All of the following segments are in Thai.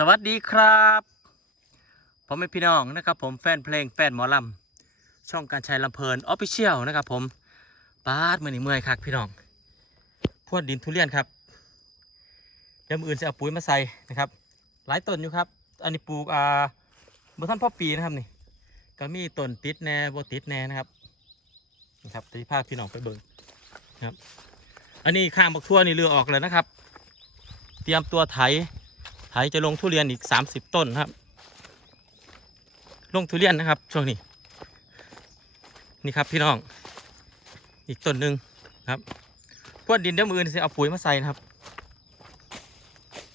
สวัสดีครับผมเป็นพี่น้องนะครับผมแฟนเพลงแฟนหมอลำช่องการชัยลำเพลินออฟฟิเชียลนะครับผมปาดมือนี่เมื่อยคักพี่น้องพวดดินทุเรียนครับเดี๋ยวมืออื่นจะเอาปุ๋ยมาใส่นะครับ หลายต้นอยู่ครับ อันนี้ปลูกอ่าเมื่อท่านพ่อปีนะครับนี่ก็มีต้นติดแน่บติดแน่นะครับนะครับที่ภาพพี่น้องไปเบิ่งครับ อันนี้ข้างบักทั่วนี่เรือออกแล้วนะครับ เตรียมตัวไถ ไถจะลงทุเรียนอีก30ต้นครับ ลงทุเรียนนะครับช่วงนี้ นี่ครับพี่น้อง อีกต้นหนึ่งครับพวกดินเดี๋ยมืออื่นสิเอาปุ๋ยมาใส่นะครับ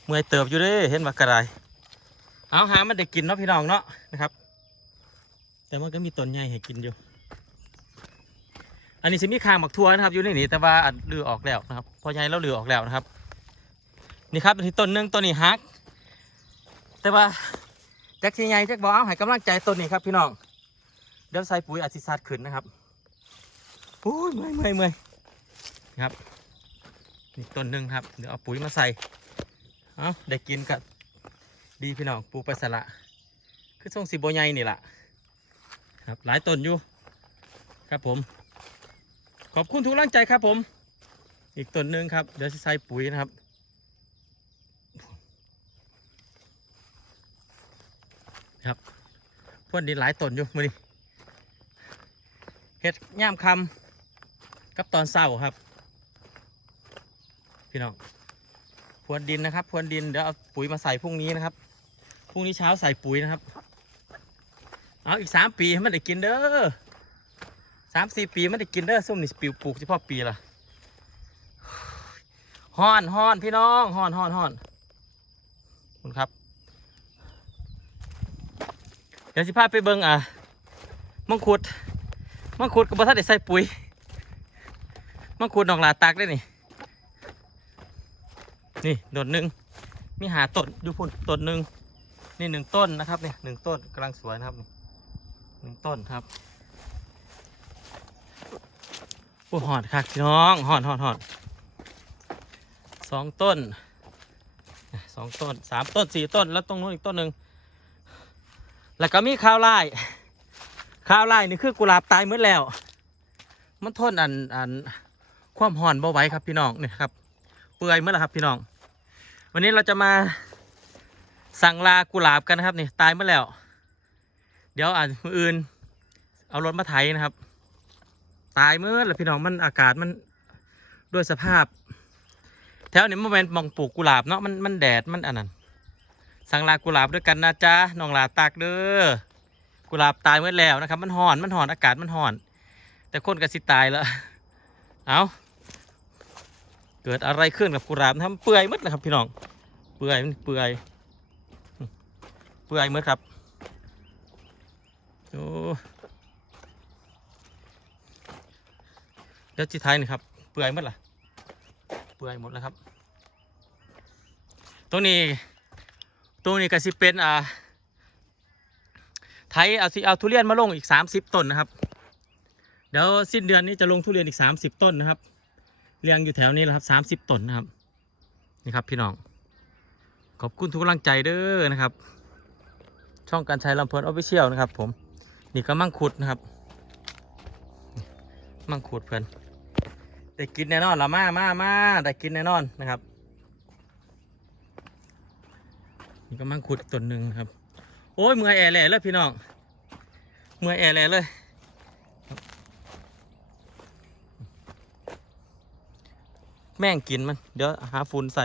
เมื่อยเติบอยู่เด้เห็นว่ากระไรเอาหามันได้กินเนาะพี่น้องเนาะนะครับ แต่มันก็มีต้นใหญ่ให้กินอยู่ อันนี้สิมีคางหมักทั่วนะครับ อยู่ในนี้แต่ว่าอัดลือออกแล้วนะครับพอใหญ่แล้วลือออกแล้วนะครับ นี่ครับอีกต้นหนึ่งต้นนี้ฮัก แต่ว่าแจ็คที่ใหญ่แจ็คบอกเอาให้กำลังใจต้นนี้ครับพี่น้องเดี๋ยวใส่ปุ๋ยอาทิซัดขึ้นนะครับโอ้ยเมื่อยเมื่อยเมื่อยนะครับนี่ต้นหนึ่งครับเดี๋ยวเอาปุ๋ยมาใส่เอาได้กินกับดีพี่น้องปลูกไปสละคือทรงสีโบใหญ่นี่แหละครับหลายต้นอยู่ครับผม ขอบคุณทุกกำลังใจครับผม อีกต้นหนึ่งครับเดี๋ยวจะใส่ปุ๋ยนะครับ ครับพวกดินหลายต้นอยู่มือนี้เฮ็ดย่ามคำกับตอนเศร้าครับ พี่น้องพรวนดินนะครับพรวนดินเดี๋ยวเอาปุ๋ยมาใส่พรุ่งนี้นะครับพรุ่งนี้เช้าใส่ปุ๋ยนะครับ เอาอีกสามปีให้มันได้กินเด้อสามสี่ปีมันได้กินเด้อส้มนี่ปิวปลูกเฉพาะปีละฮ้อนฮ้อนพี่น้องฮ้อนฮ้อนฮ้อนคุณครับ เดี๋ยวสิพาไปเบิ่งอะมังคุดมังคุดกับบัทัดได้ใส่ปุ๋ยมังคุดดอกหลาตักได้นี่ นี่โดดหนึ่งมีหาต้นอยู่พุ่นต้นหนึ่งนี่หนึ่งต้นนะครับนี่หนึ่งต้นกำลังสวยนะครับหนึ่งต้นครับโอ้หอดค่ะพี่น้องหอดหอดหอดสองต้นสองต้นสามต้นสี่ต้นแล้วตรงนู้นอีกต้นหนึ่ง แล้วก็มีข้าวไร่ข้าวไร่นี่คือกุหลาบตายหมดแล้ว มันทนอันอันความห่อนบ่ไหวครับพี่น้องนี่ครับ เปื่อยเมื่อไรครับพี่น้อง วันนี้เราจะมาสั่งลากุหลาบกันนะครับนี่ตายเมื่อแล้ว เดี๋ยวอ่านมืออื่น เอารถมาไถนะครับ ตายเมื่อแล้วพี่น้องมันอากาศมันด้วยสภาพ แถวนี้มันเป็นมองปลูกกุหลาบเนาะมันมันแดดมันอันนั้น สั่งลากุหลาบด้วยกันนะจ๊ะน้องหลาตากเด้อกุหลาบตายเมื่อแล้วนะครับ มันห่อนมันห่อนอากาศมันห่อน แต่คนก็สิตายแล้วเอาเกิดอะไรขึ้นกับกุหลาบทำเปื่อยหมดเลยครับ พี่น้องเปื่อยมันเปื่อยเปื่อยหมดครับโอ้เดี๋ยวจีไทยนี่ครับ เปื่อยหมดล่ะ เปื่อยหมดแล้วครับตรงนี้ ตรงนี้ก็สิเป็นอ่าไทยเอาสิเอาทุเรียนมาลงอีก 30 ต้นนะครับ เดี๋ยวสิ้นเดือนนี้จะลงทุเรียนอีก 30 ต้นนะครับ เรียงอยู่แถวนี้แหละครับ30 ต้นนะครับ นี่ครับพี่น้อง ขอบคุณทุกกำลังใจเด้อนะครับ ช่องการใช้ลำเพลินออฟฟิเชียลนะครับ ผม นี่ก็มั่งคุดนะครับ มั่งคุดเพื่อนได้กินแน่นอนละมามามาได้กินแน่นอนนะครับ นี่ก็มังคุดต้นหนึ่งครับ โอ้ยเมื่อแอร์แหล่เลยพี่น้องเมื่อแอร์แหล่เลยแม่งกินมัน เดี๋ยวหาฝุ่นใส่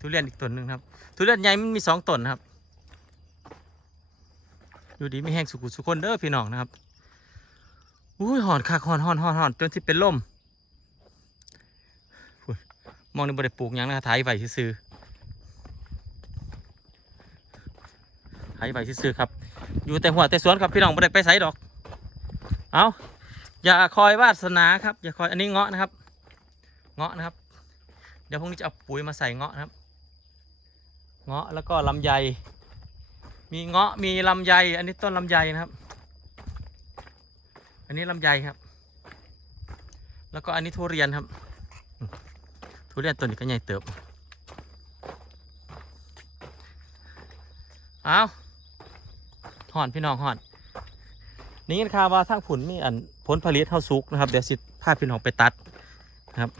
ทุเรียนอีกต้นหนึ่งครับ ทุเรียนใหญ่มันมีสองต้นนะครับ อยู่ดีไม่แห้งสุกุสุคนเด้อพี่น้องนะครับอุ้ยหอนคักหอนหอนหอนหอนจนที่เป็นลมมองในบริปลูกยังนะถ่ายไว้ซื้อ ๆไถไปซื้อครับ อยู่แต่หัวแต่สวนครับพี่น้องไม่ได้ไปไสดอก เอาอย่าคอยวาสนาครับอย่าคอยอันนี้เงาะนะครับ เงาะนะครับ เดี๋ยวพรุ่งนี้จะเอาปุ๋ยมาใส่เงาะนะครับ เงาะแล้วก็ลำไย มีเงาะมีลำไย อันนี้ต้นลำไยนะครับ อันนี้ลำไยครับ แล้วก็อันนี้ทุเรียนครับ ทุเรียนต้นนี้ก็ใหญ่เติบเอา ห่อนพี่น้องห่อน นี่กันข่าวว่าทางผุนมีอันผลผลิตเท่าสุกนะครับ เดี๋ยวสิพาพี่น้องไปตัดนะครับ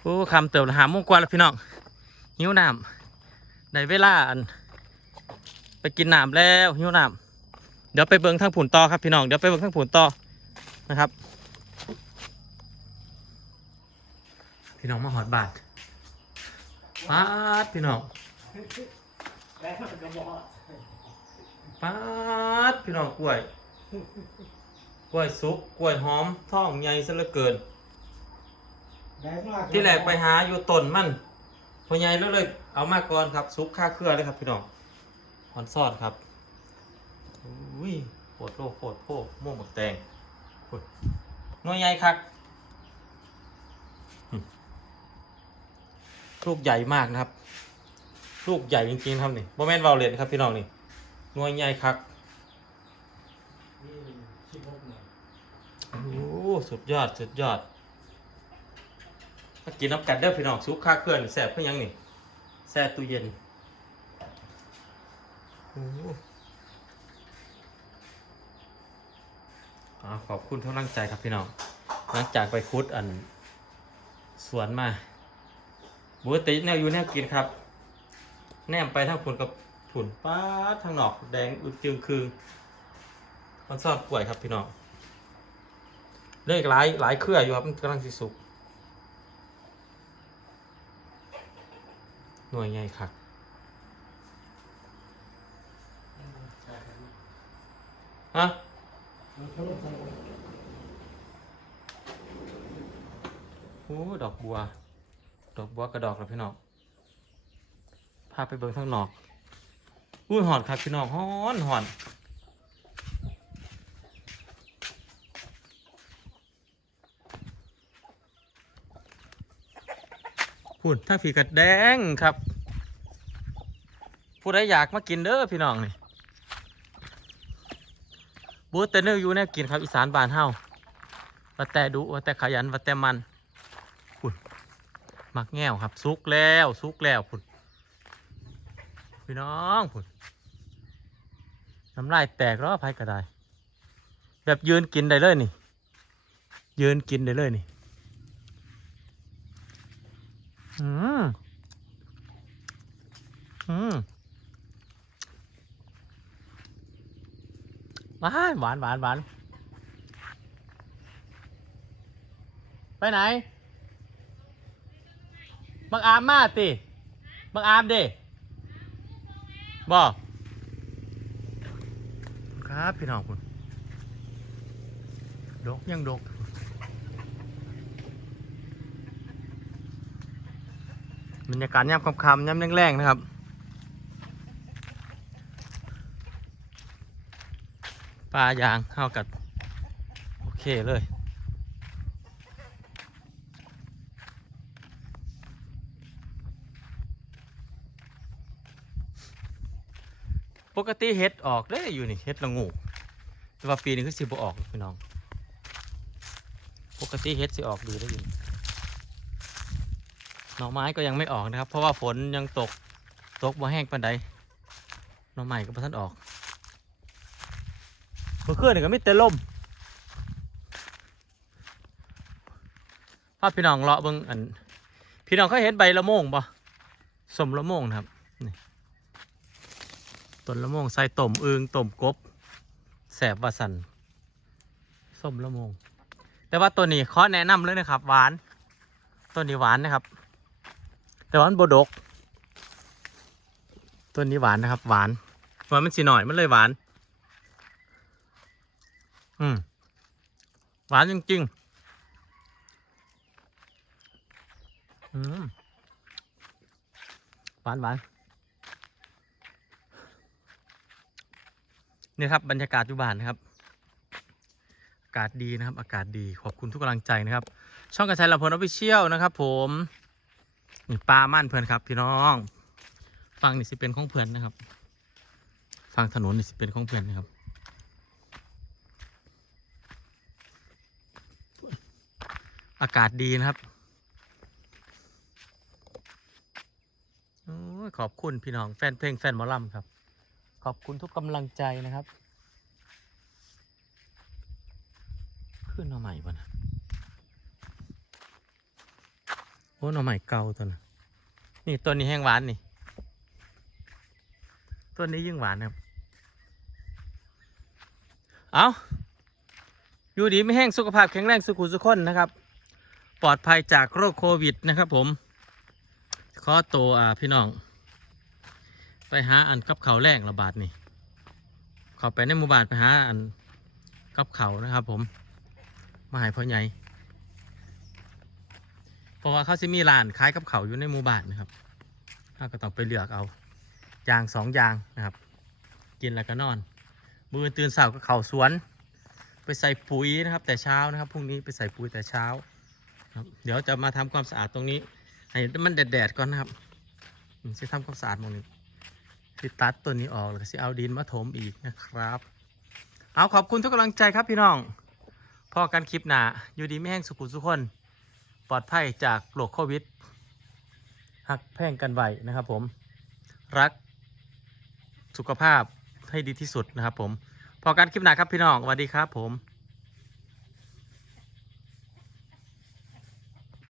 โอ้คำเติมหาโมงกว่าแล้วพี่น้องหิวน้ำในเวลาอัน ไปกินน้ำแล้วหิวน้ำเดี๋ยวไปเบิ่งทางผุนต่อครับพี่น้องเดี๋ยวไปเบิ่งทางผุนต่อนะครับ พี่น้องมาหอดบาทปาดพี่น้องแล้วมันก็บอก ปาดพี่น้องกล้วย กล้วยสุกกล้วยหอมท้องใหญ่ซะเหลือเกินได้มากที่แรกไปหาอยู่ต้นมันพอใหญ่แล้วเลย เอามาก่อนครับซุกค่าเครือเลยครับพี่น้องหอนซอดครับอุ้ยโปวดโลกโปวดโพกม่วงหมกแตงอุ๊ยหน่วยใหญ่ครับหึลูกใหญ่มากนะครับ ลูกใหญ่จริงๆครับนี่โมเมนต์วาเลนครับพี่น้องนี่ หน่วยใหญ่ครับสิบหกโอ้สุดยอดสุดยอดมากินน้ำกัดเด้อพี่น้องซุปข้าเคลื่อนแสบเพื่อยังนี่แซ่ตู้เย็นโอ้อ่าขอบคุณทุกกำลังใจครับพี่น้อง หลังจากไปคุดอัน สวนมาบัวติแนวอยู่แนวกินครับ แนมไปทางผุนกับ ผุนป้าทางนอกแดงอึดจึงคืงมันซอดป่วยครับพี่น้องเลขหลายหลายเครืออยู่ครับมันกำลังสิสุกหน่วยไงครับฮะโอ้ดอกบัว ดอกบัวกระดอกแล้วพี่น้องพาไปเบิ่งทางนอก อุ้ยหอนครับพี่น้องหอนหอนพูดถ้าผีกระแดงครับ ผู้ใดอยากมากินเด้อพี่น้องนี่บูธแต่เนื้ออยู่เนี่ยกินครับอีสานบานเฮาว่าแต่ดุว่าแต่ขยันว่าแต่มันพุ่นมักแง่วครับสุกแล้วสุกแล้วพุ่น พี่น้องพุ่นน้ำลายแตกแล้วภัยก็ได้ แบบยืนกินได้เลยนี่ ยืนกินได้เลยนี่ อืมอืมหวานหวานหวานหวานไปไหน บังอามมาติ บังอามเด้ บอครับพี่น้องคุณดกยังดกบรรยากาศย่ำคำๆย่ำแรงๆนะครับปลายางเข้ากับโอเคเลย ปกติเฮ็ดออกได้อยู่นี่เฮ็ดละงูแต่ว่าปีนี้คือสิบออกพี่น้อง ปกติเฮ็ดสิออกดีได้อยู่หน่อไม้ก็ยังไม่ออกนะครับ เพราะว่าฝนยังตกตกบ่แห้งปานใดหน่อไม้ก็บ่ทันออกเมื่อคืนนี่ก็มีแต่ลมพาพี่น้องเลาะเบิ่งอัน พี่น้องเคยเห็นใบละโมงบ่สมละโมงครับนี่ ต้นละโมงใส่ต้มอึงต้มกบแสบวาสันส้มละโมง แต่ว่าตัวนี้ขอแนะนำเลยนะครับ หวานตัวนี้หวานนะครับ แต่ว่ามันบดกตัวนี้หวานนะครับ หวานหวานมันสีหน่อยมันเลยหวาน อืมหวานจริงๆอืมหวานหวาน นี่ครับบรรยากาศอยู่บ้านนะครับ อากาศดีนะครับ อากาศดีขอบคุณทุกกำลังใจนะครับ ช่องกระชายลำพลออฟฟิเชียลนะครับ ผมนี่ปลาม่านเพื่อนครับ พี่น้องฟังนี่สิเป็นของเพื่อนนะครับฟังถนนนี่สิเป็นของเพื่อนนะครับอากาศดีนะครับ ขอบคุณพี่น้องแฟนเพลงแฟนหมอลำครับ ขอบคุณทุกกำลังใจนะครับ ขึ้นหน่อใหม่ป่ะนะโอ้หน่อใหม่เก่าตัวนะนี่ตัวนี้แห้งหวานนี่ตัวนี้ยิ่งหวานครับ เอาอยู่ดีไม่แห้งสุขภาพแข็งแรงสุขุสุขคนนะครับ ปลอดภัยจากโรคโควิดนะครับผม ขอตัวอ่าพี่น้อง ไปหาอันกับเขาแรงระบาดนี่เข้าไปในหมู่บ้านไปหาอันกับเขานะครับ ผมมาหายพ่อใหญ่เพราะว่าเขาจะมีร้านขายกับเขาอยู่ในหมู่บ้านนะครับเราก็ต้องไปเลือกเอาอย่างสองอย่างนะครับ กินแล้วก็นอนมือตื่นเสาก็เข่าสวน ไปใส่ปุ๋ยนะครับ แต่เช้านะครับพรุ่งนี้ไปใส่ปุ๋ยแต่เช้า เดี๋ยวจะมาทำความสะอาดตรงนี้ให้มันแดดๆก่อนนะครับจะทำความสะอาดหมองนี้ สิตัดตัวนี้ออกแล้วก็สิเอาดินมาถมอีกนะครับ เอาขอบคุณทุกกำลังใจครับพี่น้องพอกันคลิปหนาอยู่ดีไม่แห้งสุขุมสุขคน ปลอดภัยจากโรคโควิดหักแพ่งกันไหวนะครับผมรักสุขภาพให้ดีที่สุดนะครับผมพอกันคลิปหนาครับพี่น้องสวัสดีครับผม